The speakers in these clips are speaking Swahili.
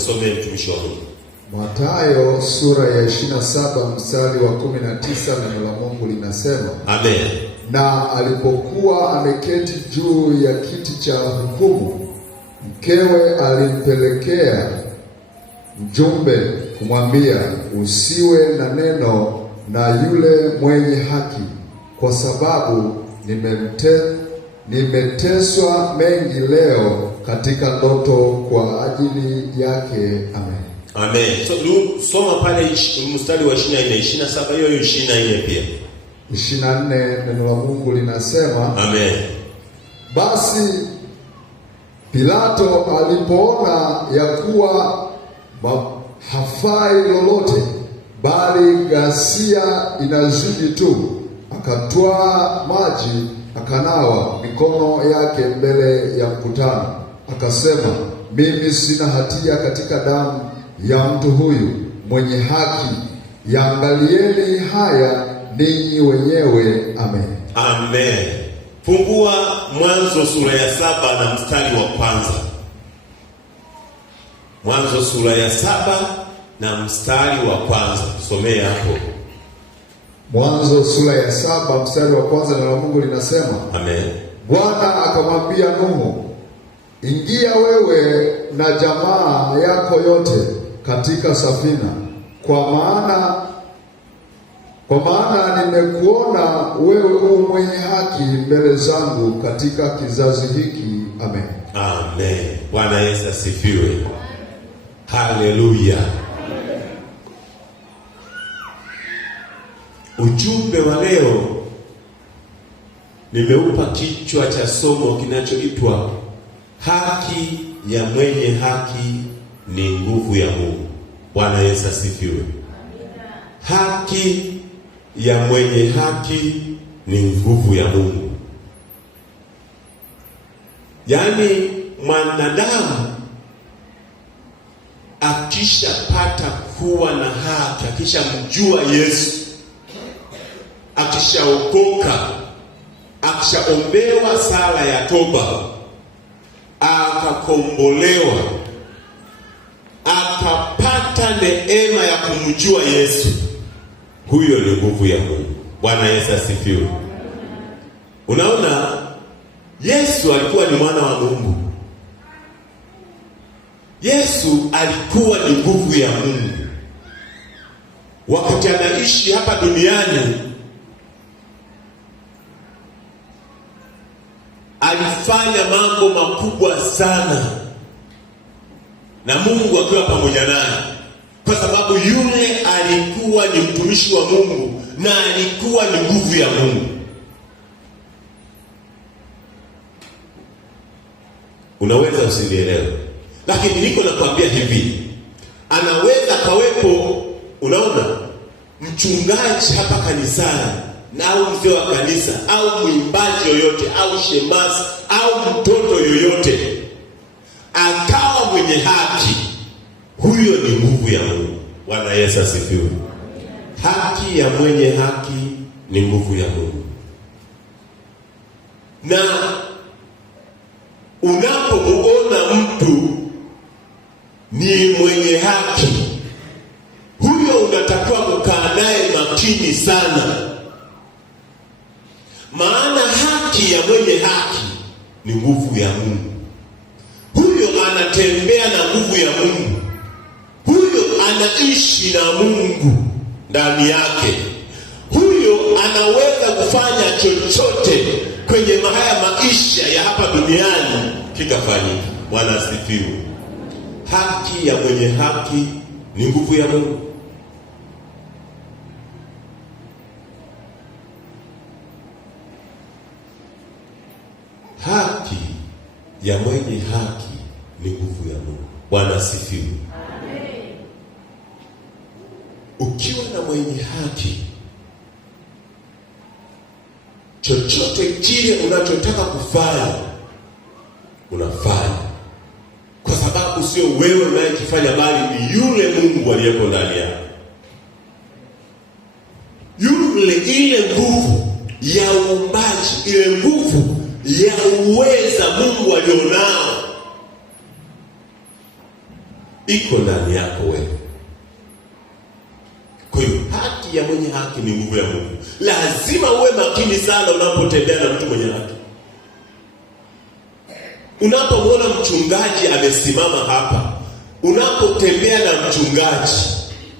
nisomee mtumishi wa Mungu. Mathayo sura ya 27 mstari wa 19, neno la Mungu linasema, Amen. Na alipokuwa ameketi juu ya kiti cha hukumu, mkewe alimpelekea mjumbe kumwambia, usiwe na neno na yule mwenye haki, kwa sababu nimeteswa mengi leo katika ndoto kwa ajili yake. Amen. Amen. So, soma pale mstari wa 24, 27, hiyo 24 pia. 24, neno la Mungu linasema, Amen. Basi Pilato alipoona ya kuwa hafai lolote, bali ghasia inazidi tu, akatwaa maji akanawa mikono yake mbele ya mkutano, akasema, mimi sina hatia katika damu ya mtu huyu mwenye haki, yaangalieni haya ninyi wenyewe. Amen. Amen. Fungua Mwanzo sura ya 7 na mstari wa kwanza. Mwanzo sura ya 7 na mstari wa kwanza. Tusomee hapo. Mwanzo sura ya 7 mstari wa kwanza, neno la Mungu linasema, Amen. Bwana akamwambia Nuhu, ingia wewe na jamaa yako yote katika safina, kwa maana nimekuona wewe mwenye haki mbele zangu katika kizazi hiki. Amen. Amen. Bwana Yesu asifiwe. Haleluya. Ujumbe wa leo nimeupa kichwa cha somo kinachoitwa haki ya mwenye haki ni nguvu ya Mungu. Bwana Yesu asifiwe. Haki ya mwenye haki ni nguvu ya Mungu. Yaani mwanadamu akishapata kuwa na haki, akishamjua Yesu, akishaokoka, akishaombewa sala ya toba, akakombolewa, akapata neema ya kumjua Yesu, huyo ni nguvu ya Mungu. Bwana Yesu asifiwe. Unaona, Yesu alikuwa ni mwana wa Mungu. Yesu alikuwa ni nguvu ya Mungu. Wakati anaishi hapa duniani, alifanya mambo makubwa sana, na Mungu akiwa pamoja naye, kwa sababu yule alikuwa ni mtumishi wa Mungu na alikuwa ni nguvu ya Mungu. Unaweza usinielewe, lakini niko nakwambia hivi, anaweza kawepo, unaona, mchungaji hapa kanisani na au mzee wa kanisa au mwimbaji yoyote au shemasi au mtoto yoyote akawa mwenye haki, huyo ni nguvu ya Mungu. Bwana Yesu asifiwe. Haki ya mwenye haki ni nguvu ya Mungu. Na unapomuona mtu ni mwenye haki, huyo unatakiwa kukaa naye makini sana, maana haki ya mwenye haki ni nguvu ya Mungu. Huyo anatembea na nguvu ya Mungu, huyo anaishi na Mungu ndani yake, huyo anaweza kufanya chochote kwenye haya maisha ya hapa duniani kikafanyika. Bwana asifiwe. Haki ya mwenye haki ni nguvu ya Mungu. Haki ya mwenye haki ni nguvu ya Mungu. Bwana asifiwe. Amen. Ukiwa na mwenye haki, chochote kile unachotaka kufanya unafanya, kwa sababu sio wewe unayekifanya, bali ni yule Mungu aliyeko ndani yako. Yule, ile nguvu ya uumbaji, ile nguvu ya uweza Mungu alionao, iko ndani yako wewe. Kwa hiyo haki ya mwenye haki ni nguvu ya Mungu. Lazima uwe makini sana unapotembea na mtu mwenye haki. Unapomwona mchungaji amesimama hapa, unapotembea na mchungaji,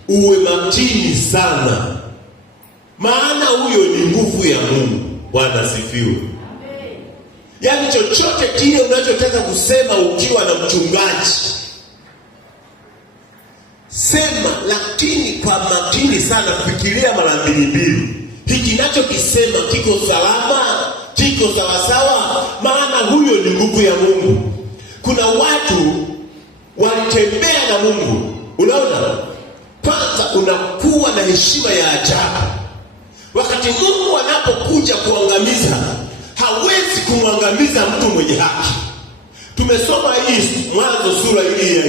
uwe makini sana, maana huyo ni nguvu ya Mungu. Bwana asifiwe. Yaani chochote kile unachotaka kusema ukiwa na mchungaji, sema, lakini kwa makini sana, fikiria mara mbili. Hiki ninachokisema kiko salama, kiko sawasawa, maana huyo ni nguvu ya Mungu. Kuna watu walitembea na Mungu. Unaona? Kwanza unakuwa na heshima ya ajabu. Wakati Mungu anapokuja kuangamiza, hawezi kumwangamiza mtu mwenye haki. Tumesoma hii Mwanzo sura hii ya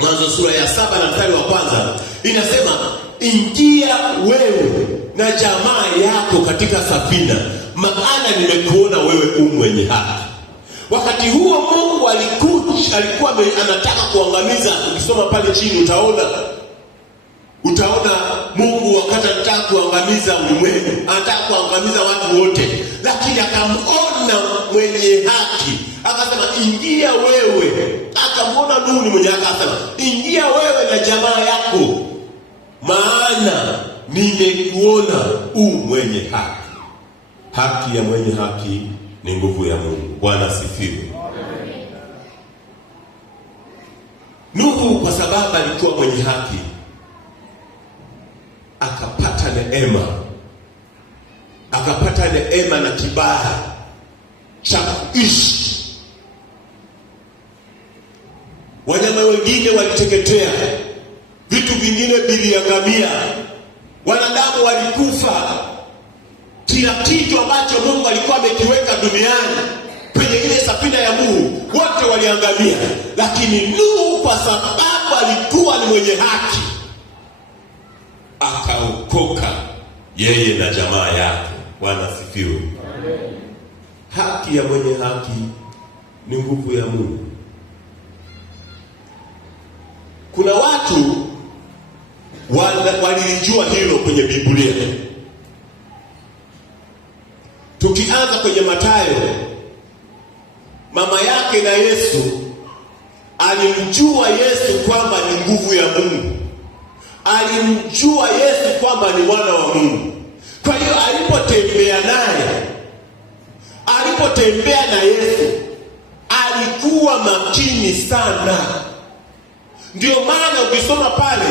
Mwanzo sura ya 7 na mstari wa 1. Inasema, ingia wewe na jamaa yako katika safina, maana nimekuona wewe mwenye haki. Wakati huo Mungu alikuwa anataka kuangamiza. Ukisoma pale chini utaona Mungu wakati anataka kuangamiza ulimwengu, anataka kuangamiza watu wote, lakini akamwona mwenye haki, akasema ingia wewe. Akamwona Nuhu ni mwenye haki, akasema ingia wewe na jamaa yako, maana nimekuona mwenye haki. Haki ya mwenye haki ni nguvu ya Mungu. Bwana asifiwe. Nuhu kwa sababu alikuwa mwenye haki, akapata neema na kibali cha kuishi. Wanyama wengine waliteketea, vitu vingine viliangamia, wanadamu walikufa. Kila kitu ambacho Mungu alikuwa amekiweka duniani kwenye ile safina ya Nuhu, wote waliangamia. Lakini Nuhu kwa sababu alikuwa ni mwenye haki, akaokoka yeye na jamaa yake. Bwana asifiwe. Haki ya mwenye haki ni nguvu ya Mungu. Kuna watu walilijua hilo kwenye Biblia. Tukianza kwenye Mathayo, mama yake na Yesu alimjua Yesu kwamba ni nguvu ya Mungu. Alimjua Yesu kwamba ni mwana wa Mungu. Kwa hiyo alipotembea na Yesu alikuwa makini sana. Ndio maana ukisoma pale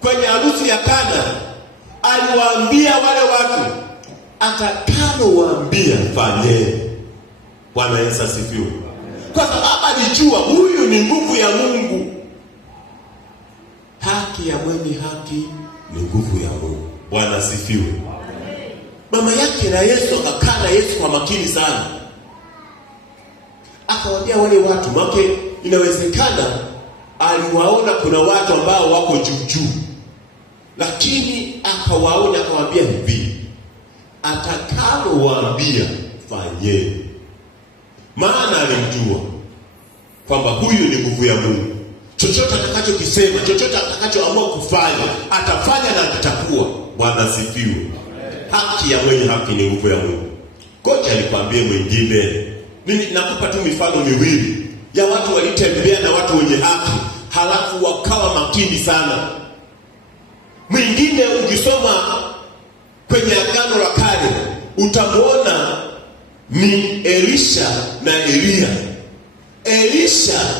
kwenye harusi ya Kana, aliwaambia wale watu, atakalowaambia fanyeni. Bwana Yesu asifiwe. Kwa sababu alijua huyu ni nguvu ya Mungu. Haki ya mwenye haki ni nguvu ya Mungu. Bwana asifiwe. Mama yake na Yesu akakaa na Yesu kwa makini sana, akawaambia wale watu, maana inawezekana aliwaona kuna watu ambao wako juu, lakini akawaona, akawaambia hivi, atakalowaambia fanyeni. Maana alimjua kwamba huyu ni nguvu ya Mungu. Chochote atakachokisema, chochote atakachoamua kufanya, atafanya na kitakuwa. Bwana asifiwe. Haki ya mwenye haki ni nguvu ya Mungu. Kocha alikwambia mwingine, mimi nakupa tu mifano miwili ya watu walitembea na watu wenye haki, halafu wakawa makini sana. Mwingine ukisoma kwenye Agano la Kale utamwona ni Elisha na Elia.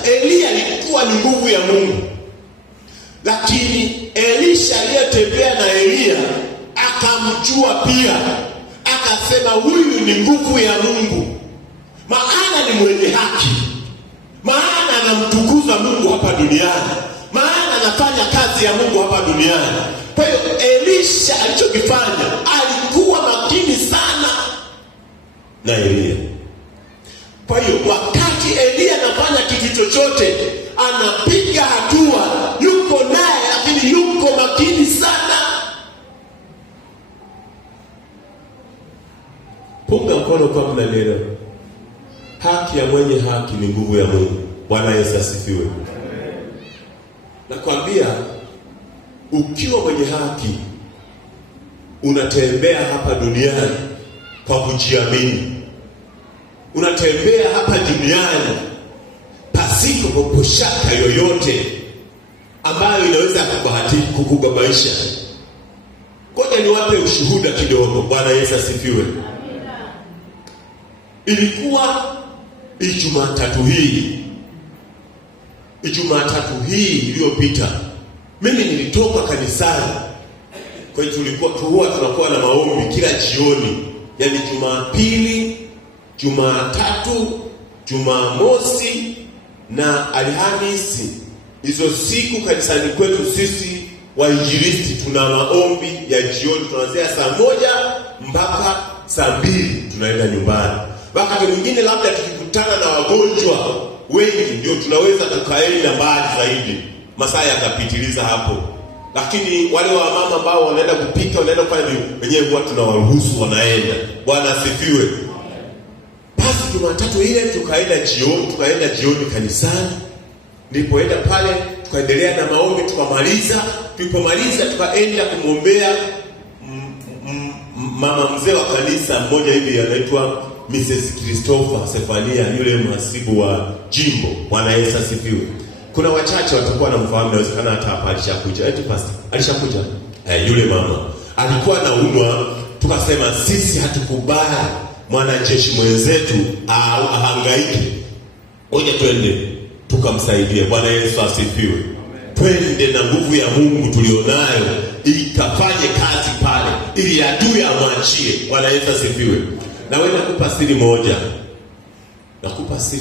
Elia alikuwa ni nguvu ya Mungu, lakini Elisha aliyetembea na Elia akamjua pia, akasema huyu ni nguvu ya Mungu, maana ni mwenye haki, maana anamtukuza Mungu hapa duniani, maana anafanya kazi ya Mungu hapa duniani. Kwa hiyo Elisha alichokifanya, alikuwa makini sana na Elia. Kwa hiyo wakati Elia anafanya kitu chochote, anapiga hatua, yuko naye, lakini yuko makini sana. Punga mkono kwa mnanielewa. Haki ya mwenye haki ni nguvu ya Mungu. Bwana Yesu asifiwe. nakwambia, ukiwa mwenye haki unatembea hapa duniani kwa kujiamini. Unatembea hapa duniani pasipo shaka yoyote ambayo inaweza kukubabaisha. Ngoja niwape ushuhuda kidogo. Bwana Yesu asifiwe. Ilikuwa Ijumatatu hii iliyopita, mimi nilitoka kanisani. Kwa hiyo huwa tunakuwa na maombi kila jioni, yaani Jumapili, Jumatatu, Jumamosi na Alhamisi. Hizo siku kanisani kwetu sisi wainjilisti tuna maombi ya jioni, tunaanzia saa 1 mpaka saa 2 tunaenda nyumbani. Wakati mwingine labda tukikutana na wagonjwa wengi ndio tunaweza tukaenda mbali zaidi, masaa yakapitiliza hapo. Lakini wale wa mama ambao wanaenda kupika, wanaenda kufanya wenyewe, huwa tunawaruhusu wanaenda. Bwana asifiwe. Basi Jumatatu ile tukaenda jioni kanisani. Nilipoenda pale tukaendelea na maombi, tukamaliza. Tulipomaliza tukaenda kumwombea mama mzee wa kanisa mmoja hivi anaitwa Mrs. Christopher Sefania, yule mhasibu wa jimbo. Bwana Yesu asifiwe. Kuna wachache watakuwa wanamfahamu, inawezekana hata hapa alishakuja. Pastor alishakuja. Yule mama alikuwa anaumwa, tukasema sisi hatukubali mwanajeshi mwenzetu ahangaike. Ngoja twende tukamsaidie. Bwana Yesu asifiwe. Twende na nguvu ya Mungu tulionayo ikafanye kazi pale ili adui amwachie. Bwana Yesu asifiwe. Na wewe nakupa siri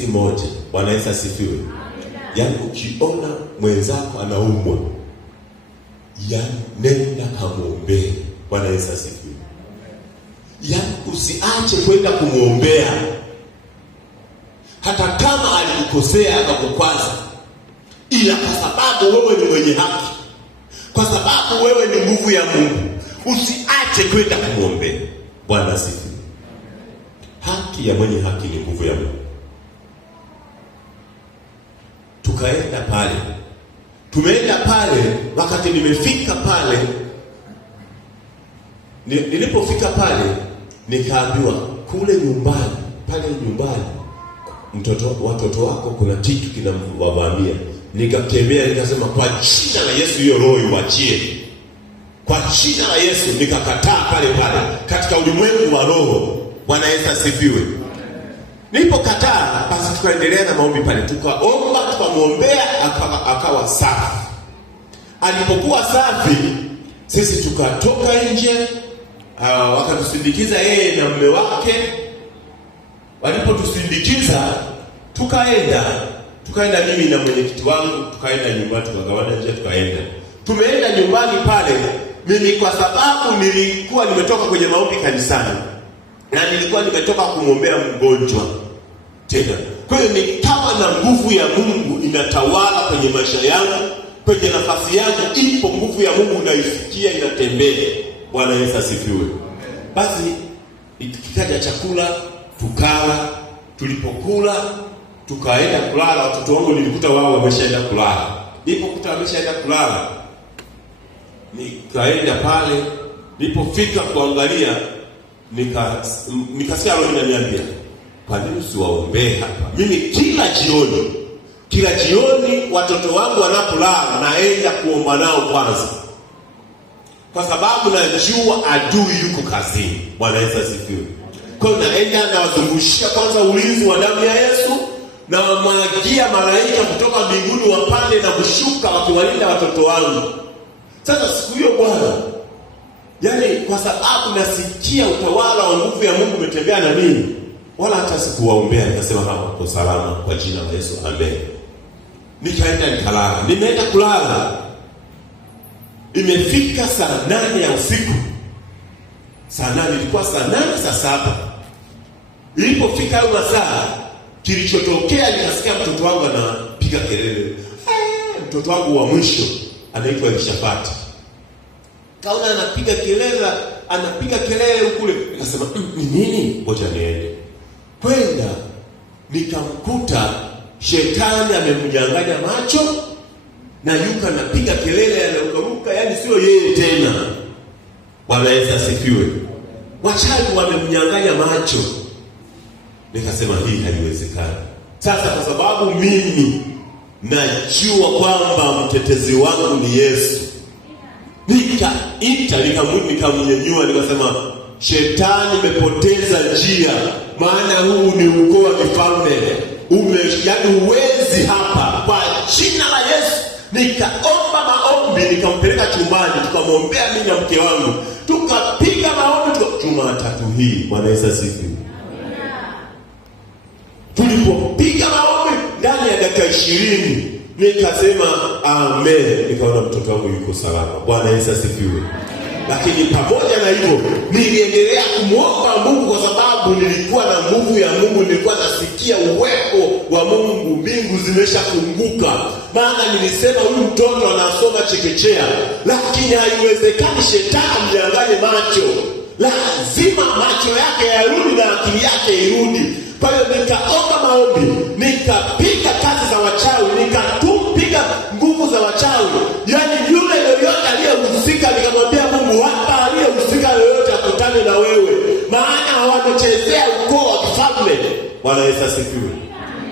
moja. Bwana Yesu asifiwe. Yaani ukiona mwenzako anaumwa, yaani nenda kamwombee. Bwana Yesu asifiwe. Yaani usiache kwenda kumwombea, hata kama alikukosea akakukwaza, ila kwa sababu wewe ni mwenye haki, kwa sababu wewe ni nguvu ya Mungu, usiache kwenda kumwombea. Bwana asifiwe. Haki ya mwenye haki ni nguvu ya Mungu. Tumeenda pale. Wakati nimefika pale, nilipofika pale nikaambiwa kule nyumbani, watoto wako kuna kitu kinawavamia. Nikakemea, nikasema kwa jina la Yesu hiyo roho iwachie. Kwa jina la Yesu nikakataa pale katika ulimwengu wa roho. Bwana Yesu asifiwe. Nilipokataa, basi tukaendelea na maombi pale. Tukaomba, tukamwombea, akawa safi. Alipokuwa safi, sisi tukatoka nje, wakatusindikiza yeye na mume wake. Walipotusindikiza, tukaenda mimi na mwenyekiti wangu, tukaenda nyumbani, tukagawana nje, tukaenda. Tumeenda nyumbani pale, mimi kwa sababu nilikuwa nimetoka kwenye maombi kanisani na nilikuwa nimetoka kumwombea mgonjwa tena. Kwa hiyo ni kama na nguvu ya Mungu inatawala kwenye maisha yangu, kwenye nafasi yangu ipo nguvu ya Mungu inaisikia, inatembea. Bwana Yesu asifiwe. Basi kikaja chakula, tukala. Tulipokula tukaenda kulala. Watoto wangu nilikuta wao wameshaenda kulala. Nilipokuta wameshaenda kulala, nikaenda pale. Nilipofika kuangalia, nikasikia roho inaniambia, kwa nini usiwaombee hapa? Mimi kila jioni watoto wangu wanapolala naenda kuomba nao kwanza, kwa sababu najua adui yuko kazini. Bwana Yesu asifiwe. Kwa hiyo naenda nawazungushia kwanza ulinzi wa damu ya Yesu, na wamwagia malaika kutoka mbinguni wapande na kushuka wakiwalinda watoto wangu. Sasa siku hiyo Bwana, yaani kwa sababu nasikia utawala wa nguvu ya Mungu umetembea na mimi, wala hata sikuwaombea, nikasema kwa salama kwa jina la Yesu, amen. Nikaenda nikalala. Nimeenda kulala, imefika saa 8 ya usiku. Saa 8, ilikuwa saa 8 saa 7. Ilipofika hayo masaa, kilichotokea nikasikia mtoto wangu anapiga kelele. Mtoto wangu wa mwisho anaitwa Elishafati. Kaona anapiga kelele kule. Nikasema ni nini? Ngoja niende. Kwenda nikamkuta shetani amemnyang'anya macho, na yuka napiga kelele, anarukaruka, yani sio yeye tena. Bwana Yesu asifiwe. Wachawi wamemnyang'anya macho. Nikasema hii haiwezekani. Sasa kwa sababu mimi najua kwamba mtetezi wangu ni Yesu, nikamnyanyua nikasema, shetani imepoteza njia, maana huu ni ukoo wa kifalme. Yaani uwezi hapa, kwa jina la Yesu. Nikaomba maombi, nikampeleka chumbani, tukamwombea mimi na mke wangu, tukapiga maombi. Jumatatu hii, Bwana Yesu asifiwe. Tulipopiga maombi ndani ya dakika 20 nikasema amen, nikaona mtoto wangu yuko salama. Bwana Yesu asifiwe. Lakini pamoja na hivyo niliendelea kumwomba Mungu, kwa sababu nilikuwa na nguvu ya Mungu, nilikuwa nasikia uwepo wa Mungu, mbingu zimeshafunguka. Maana nilisema huyu mtoto anasoma chekechea, lakini haiwezekani shetani mnyang'anye macho. Lazima macho yake yarudi na akili yake irudi. Kwa hiyo nikaomba maombi, nikapiga kazi za wachawi, nikapiga nguvu za wachawi. Yaani yule yoyote aliyehusika, nikamwambia Mungu, hapa aliyehusika yoyote akutane na wewe, maana wamechezea ukoo wa kifalme. Bwana Yesu asifiwe.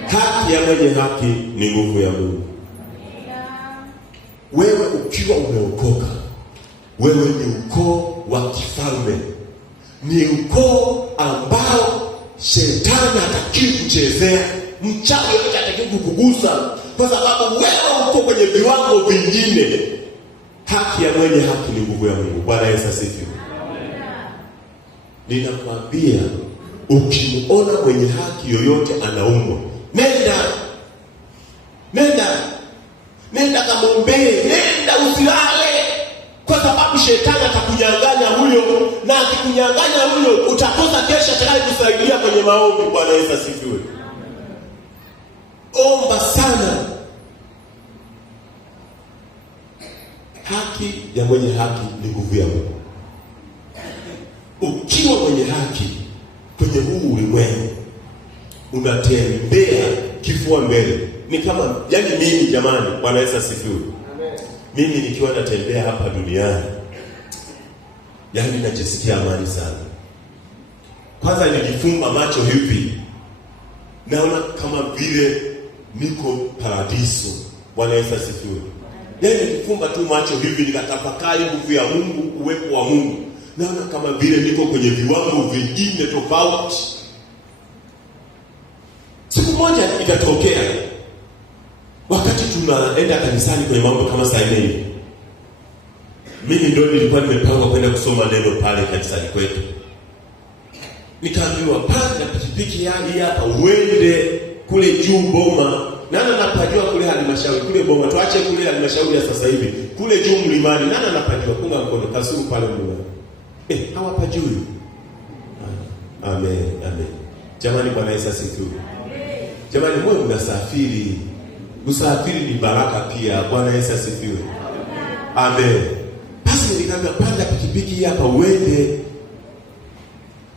Haki ya mwenye haki ni nguvu ya Mungu. Wewe ukiwa umeokoka, wewe ni ukoo wa kifalme, ni ukoo ambao shetani hataki kuchezea, mchawi hataki kukugusa, kwa sababu wewe uko kwenye viwango vingine. Haki ya mwenye haki ni nguvu ya Mungu. Bwana Yesu asifiwe. Ninakwambia, ukimuona mwenye haki yoyote anaumwa, nenda kamwombee, nenda usilale, kwa sababu shetani atakunyang'anya huyo, na akikunyang'anya huyo utakosa kesho atakaye kusaidia kwenye maombi. Bwana Yesu asifiwe. Omba sana. Haki ya mwenye haki ni nguvu ya Mungu. Ukiwa mwenye haki kwenye huu ulimwengu, unatembea kifua mbele. Ni kama, yani mimi jamani, Bwana Yesu asifiwe. Mimi nikiwa natembea hapa duniani, yani najisikia amani sana. Kwanza nikifunga macho hivi, naona kama vile niko paradiso. Bwana Yesu asifiwe. Yani nikifunga tu macho hivi, nikatafakari nguvu ya Mungu, uwepo wa Mungu, naona kama vile niko kwenye viwango vingine tofauti. Siku moja itatokea wakati tunaenda kanisani kwenye mambo kama saa 4 hivi. Mimi ndio nilikuwa nimepanga kwenda kusoma neno pale kanisani kwetu. Nikaambiwa, panda pikipiki hadi hapa uende kule juu Boma. Nana napajua kule halmashauri kule Boma. Tuache kule halmashauri ya sasa hivi. Kule juu mlimani. Nana napajua kunga mkono Kasuru pale mlimani. Hawapajui. Amen, amen. Jamani, Bwana Yesu asifiwe. Jamani, mwe mnasafiri. Usafiri ni baraka pia. Bwana Yesu asifiwe. Amen. Basi nikaambia, panda pikipiki hapa uende.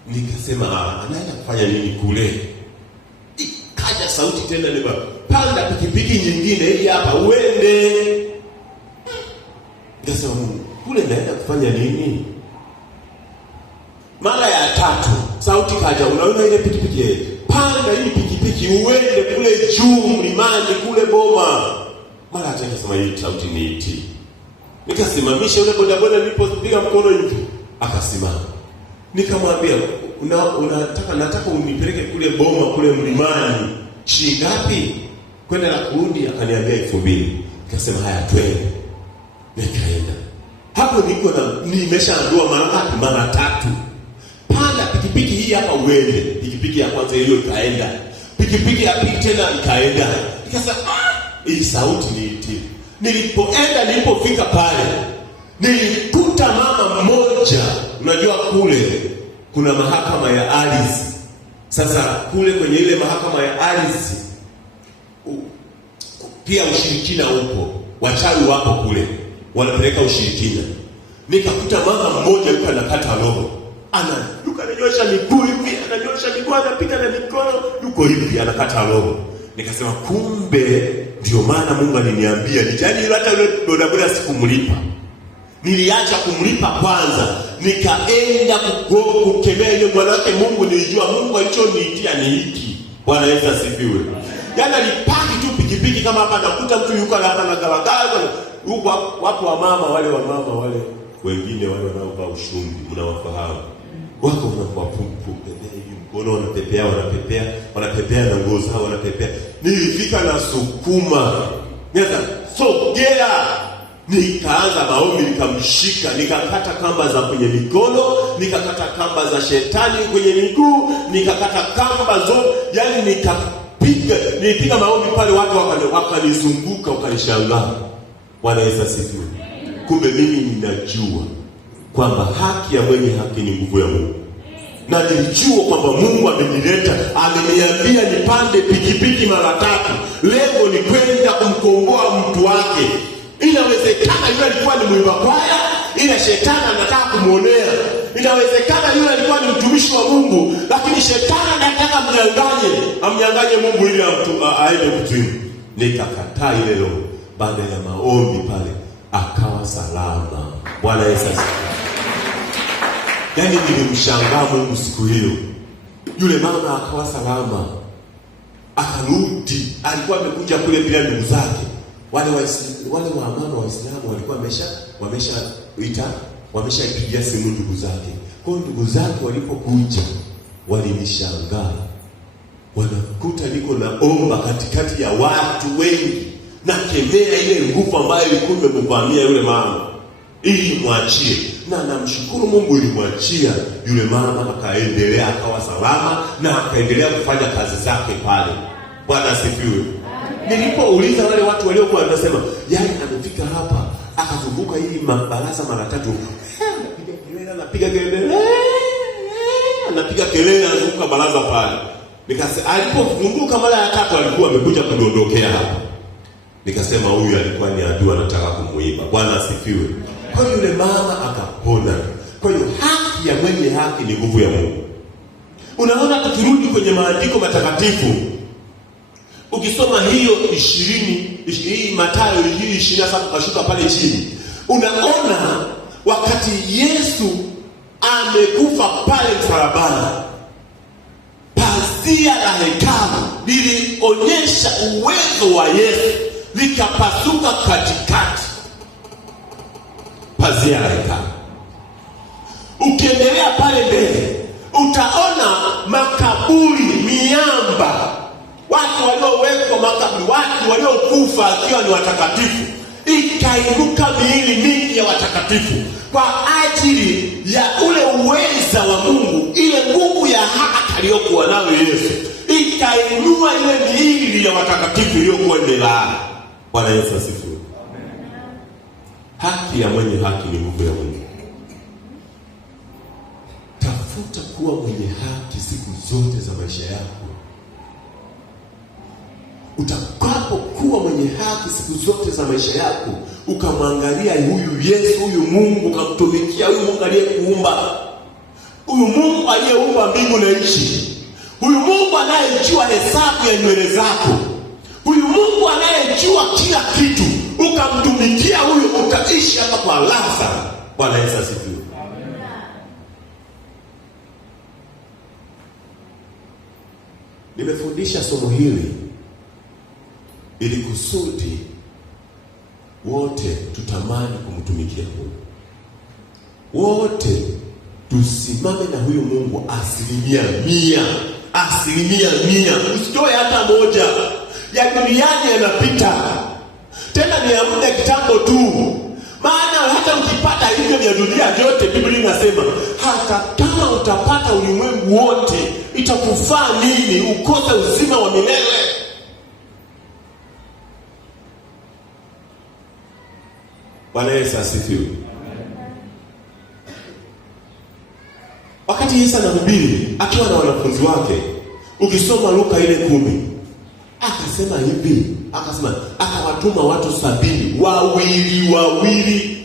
Nikasema, anaenda kufanya nini kule? Ikaja sauti tena, niba, panda pikipiki nyingine hii hapa uende. Nikasema, kule naenda kufanya nini? Mara ya 3 sauti kaja, unaona ile pikipiki, panda hii pikipiki uende kule juu mlimani kule Boma. Mara ya 3 nikasema, hii sauti ni iti. Nikasimamisha yule bodaboda, nilipopiga mkono hivi akasimama. Nikamwambia, nataka unipeleke kule Boma kule mlimani. Shilingi ngapi? Kwenda na kurudi? Akaniambia 2000. Nikasema, haya twende. Nikaenda. Hapo niko nimeshaambiwa mara 3. Panda pikipiki hii hapa uende. Pikipiki ya kwanza hiyo ikaenda. Pikipiki ya pili tena ikaenda. Nikasema, hii sauti ni iti. Nilipofika pale, nilikuta mama mmoja. Unajua kule kuna mahakama ya ardhi. Sasa kule kwenye ile mahakama ya ardhi pia ushirikina upo. Wachawi wapo kule, wanapeleka ushirikina. Nikakuta mama mmoja yuko anakata roho. Yuko ananyosha miguu hivi, ananyosha miguu, anapiga na mikono, yuko hivi anakata roho. Nikasema kumbe ndio maana Mungu aliniambia nijani, hata yule bodaboda sikumlipa. Niliacha kumlipa kwanza, nikaenda kukemea ile mwanamke. Mungu nilijua Mungu alichoniitia ni hiki. Bwana Yesu asifiwe. Jana nilipaki tu pikipiki kama hapa, nakuta mtu yuko hapa na galagala. Wapo wamama wale wengine wale wanaovaa ushungi, mnawafahamu. Wako wanakuwa pumpu hivi mkono, wanapepea na nguo zao wanapepea. Nilifika na sukuma. Sogea. Nikaanza maombi, nikamshika, nikakata kamba za kwenye mikono, nikakata kamba za shetani kwenye miguu, nikakata kamba zote, yani nilipiga maombi pale, watu wakanizunguka, wakanishangaa. Bwana Yesu asifiwe. Kumbe mimi ninajua kwamba haki ya mwenye haki ni nguvu ya Mungu. Na nilijua kwamba Mungu ameniambia nipande pikipiki mara 3. Lengo ni kwenda kumkomboa mtu wake. Inawezekana yule alikuwa ni mwimba kwaya, ila shetani anataka kumuonea. Inawezekana yule alikuwa ni mtumishi wa Mungu, lakini shetani anataka amnyanganye Mungu ili aende kutini. Nikakataa ile roho. Baada ya maombi pale akawa salama. Bwana Yesu asifiwe. Yaani nilimshangaa Mungu siku hiyo. Yule mama akawa salama. Akarudi. Alikuwa amekuja kule bila ndugu zake. Wale wamama Waislamu walikuwa wameshaipigia simu ndugu zake. Kwa hiyo ndugu zake walipokuja walinishangaa. Wanakuta niko naomba katikati ya watu wengi, na kemea ile nguvu ambayo ilikuwa imemvamia yule mama ili mwachie. Na namshukuru Mungu ilimwachia yule mama, akaendelea akawa salama na akaendelea kufanya kazi zake pale. Bwana asifiwe. Nilipouliza wale watu waliokuwa wanasema, yaani amefika hapa akazunguka hii baraza mara 3. Anapiga kelele anazunguka baraza pale. Nikasema alipozunguka mara ya 3 alikuwa amekuja kudondokea hapa. Nikasema huyu alikuwa ni adui anataka kumuiba. Bwana asifiwe. Kwa hiyo yule mama akapona. Kwa hiyo haki ya mwenye haki ni nguvu ya Mungu. Unaona, tukirudi kwenye maandiko matakatifu, ukisoma hiyo 20 Mathayo 27 kashuka pale chini, unaona wakati Yesu amekufa pale msalabani, pazia la hekalu lilionyesha uwezo wa Yesu, likapasuka katikati. Pazia la hekalu. Ukiendelea pale mbele utaona makaburi, miamba, watu waliowekwa makaburi, watu waliokufa akiwa ni watakatifu. Ikainuka miili mingi ya watakatifu kwa ajili ya ule uweza wa Mungu, ile nguvu ya haki aliyokuwa nayo Yesu. Ikainua ile miili ya watakatifu iliyokuwa imelala. Bwana Yesu asifiwe. Haki ya mwenye haki ni nguvu ya Mungu. Tafuta kuwa mwenye haki siku zote za maisha yako. Utakapokuwa mwenye haki siku zote za maisha yako, ukamwangalia huyu Yesu, huyu Mungu, ukamtumikia huyu Mungu aliyekuumba, huyu Mungu aliyeumba mbingu na nchi, huyu Mungu anayejua hesabu ya nywele zako, huyu Mungu anayejua kila kitu, ukamtumikia huyu, utaishi hapa kwa raha. Bwana Yesu asifiwe. Nimefundisha somo hili ili kusudi wote tutamani kumtumikia Mungu. Wote tusimame na huyu Mungu 100%. 100%. Usitoe hata moja. Ya duniani yanapita. Tena ni ya muda kitambo tu. Maana hata ukipata hivyo vya dunia vyote, Biblia inasema hata kama utapata ulimwengu wote, itakufaa nini ukose uzima wa milele? Bwana Yesu asifiwe. Wakati Yesu anahubiri akiwa na wanafunzi wake, ukisoma Luka ile 10, akasema hivi, akawatuma watu 70, wawili.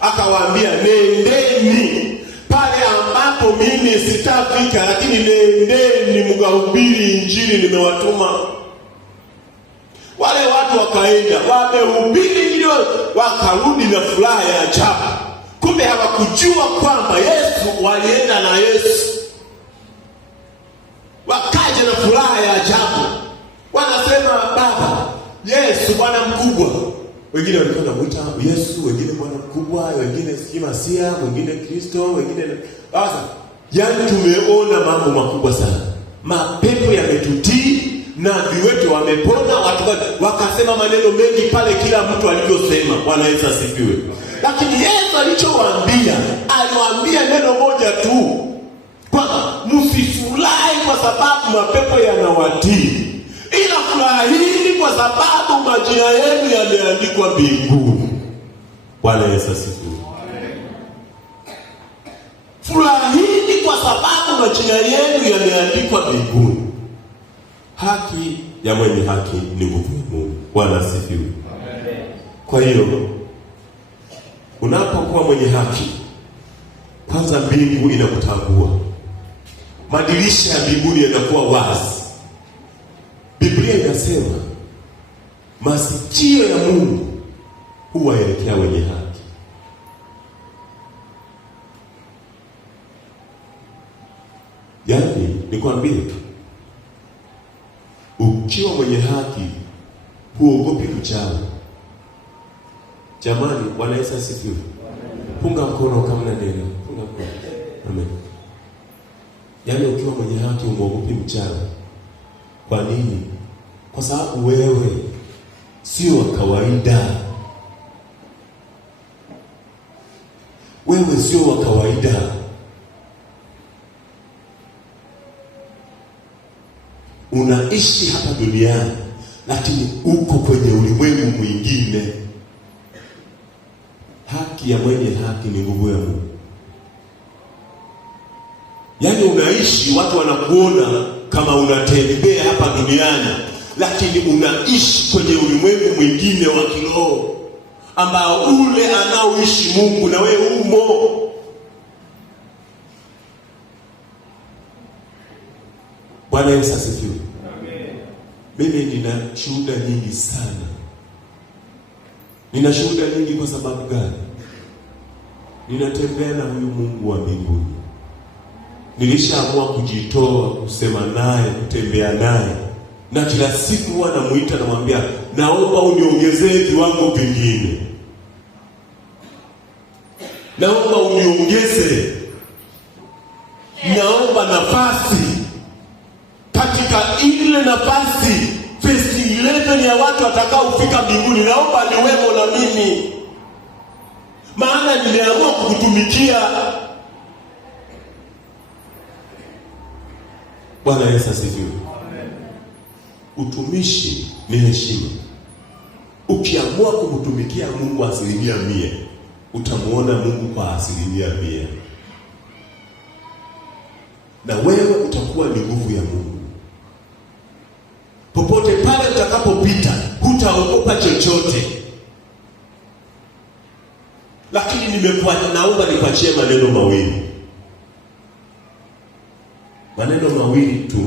Akawaambia, nendeni pale ambapo mimi sitafika, lakini nendeni mkahubiri injili, nimewatuma. wakaenda wamehubiri ndio, wakarudi na furaha ya ajabu. Kumbe hawakujua kwamba Yesu, walienda na Yesu, wakaja na furaha ya ajabu. Wanasema Baba Yesu, Bwana mkubwa. Wengine walikuwa wanamuita Yesu, wengine Bwana mkubwa, wengine Masia, wengine Kristo, wengine sasa. Yaani tumeona mambo makubwa sana. Mapepo yametutii na viwete wamepona, watu wakasema maneno mengi pale, kila mtu alivyosema. Bwana Yesu asifiwe. Lakini Yesu alichowaambia, aliwaambia neno moja tu, kwamba msifurahi kwa sababu mapepo yanawatii, ila furahini kwa sababu majina yenu yameandikwa mbinguni. Bwana Yesu asifiwe. Furahini kwa sababu majina yenu yameandikwa mbinguni. Haki ya mwenye haki ni nguvu ya Mungu. Bwana asifiwe. Kwa hiyo unapokuwa mwenye haki, kwanza mbingu inakutambua. Madirisha ya mbinguni yanakuwa wazi. Biblia inasema masikio ya Mungu huwaelekea wenye haki. Yaani nikwambie, ukiwa mwenye haki huogopi kuchawa. Jamani, Bwana Yesu asifiwe. Punga mkono kama ndio. Punga mkono. Amen. Yaani ukiwa mwenye haki huogopi mchawi. Kwa nini? Kwa sababu wewe sio wa kawaida. Wewe sio wa kawaida. Unaishi hapa duniani, lakini uko kwenye ulimwengu mwingine. Haki ya mwenye haki ni nguvu ya Mungu. Yaani unaishi, watu wanakuona kama unatembea hapa duniani, lakini unaishi kwenye ulimwengu mwingine wa kiroho, ambao ule anaoishi Mungu na wewe umo. Bwana Yesu asifiwe. Amen. Mimi nina shuhuda nyingi sana. Nina shuhuda nyingi kwa sababu gani? Ninatembea na huyu Mungu wa mbinguni. Nilishaamua kujitoa, kusema naye, kutembea naye. Na kila siku huwa namuita, namwambia, naomba uniongezee viwango vingine. Naomba uniongeze. Naomba nafasi. Katika ile nafasi first 11 ya watu watakao kufika mbinguni, naomba niwemo na mimi. Maana nimeamua kukutumikia. Bwana Yesu asifiwe. Utumishi ni heshima. Ukiamua kumtumikia Mungu 100%, utamuona Mungu kwa 100%. Na wewe utakuwa ni nguvu ya Mungu. Popote pale utakapopita, hutaogopa chochote. Lakini naomba nikuachie maneno mawili. Maneno mawili tu.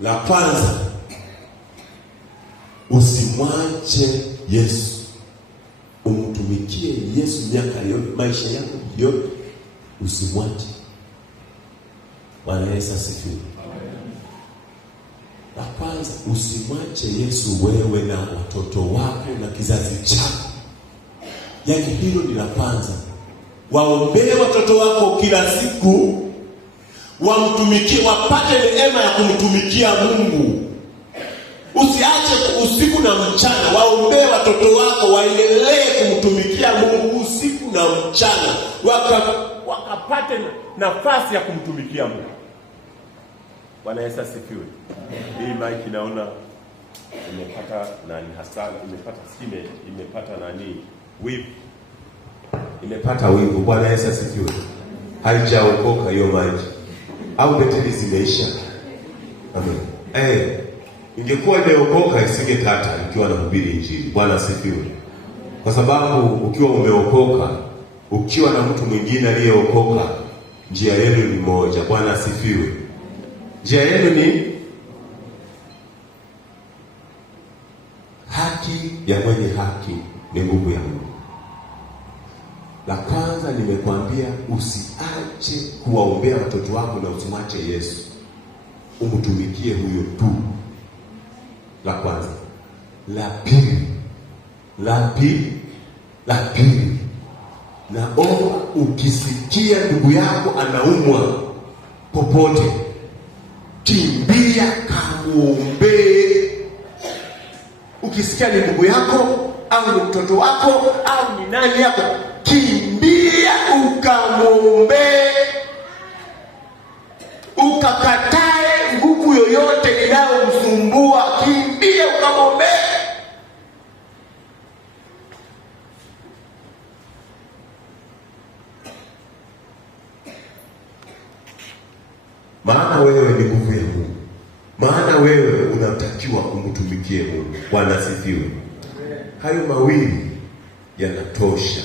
La kwanza, usimwache Yesu. Umtumikie Yesu miaka yote, maisha yako yote. Usimwache. Bwana Yesu asifiwe. La kwanza, usimwache Yesu wewe na watoto wako na kizazi chako. Yaani hilo ni la kwanza. Waombee watoto wako kila siku, wamtumikie, wapate neema ya kumtumikia Mungu. Usiache usiku na mchana. Waombee watoto wako waendelee kumtumikia Mungu usiku na mchana, wakapate nafasi ya kumtumikia Mungu. Bwana Yesu asifiwe. Hii mic naona imepata nani hasara, imepata sime, imepata nani wivu. Imepata wivu. Bwana Yesu asifiwe. Haijaokoka hiyo mic. Au betri zimeisha. Amen. Ingekuwa imeokoka isingetata ikiwa nahubiri Injili. Bwana asifiwe. Kwa sababu ukiwa umeokoka, ukiwa na mtu mwingine aliyeokoka, njia yenu ni moja. Bwana asifiwe. Njia yenu ni ya mwenye haki ni nguvu ya Mungu. La kwanza nimekwambia usiache kuwaombea watoto wako na usimwache Yesu. Umtumikie huyo tu. La kwanza. La pili. Naomba ukisikia ndugu yako anaumwa popote, kimbia kamuombee. Ukisikia ni ndugu yako au ni mtoto wako au ni nani yako, kimbia ukamwombee, ukakatae nguvu yoyote inayomsumbua. Kimbia ukamwombee. Maana wewe ni nguvu ya Mungu. Maana wewe unatakiwa kumtumikie Mungu. Bwana asifiwe. Hayo mawili yanatosha.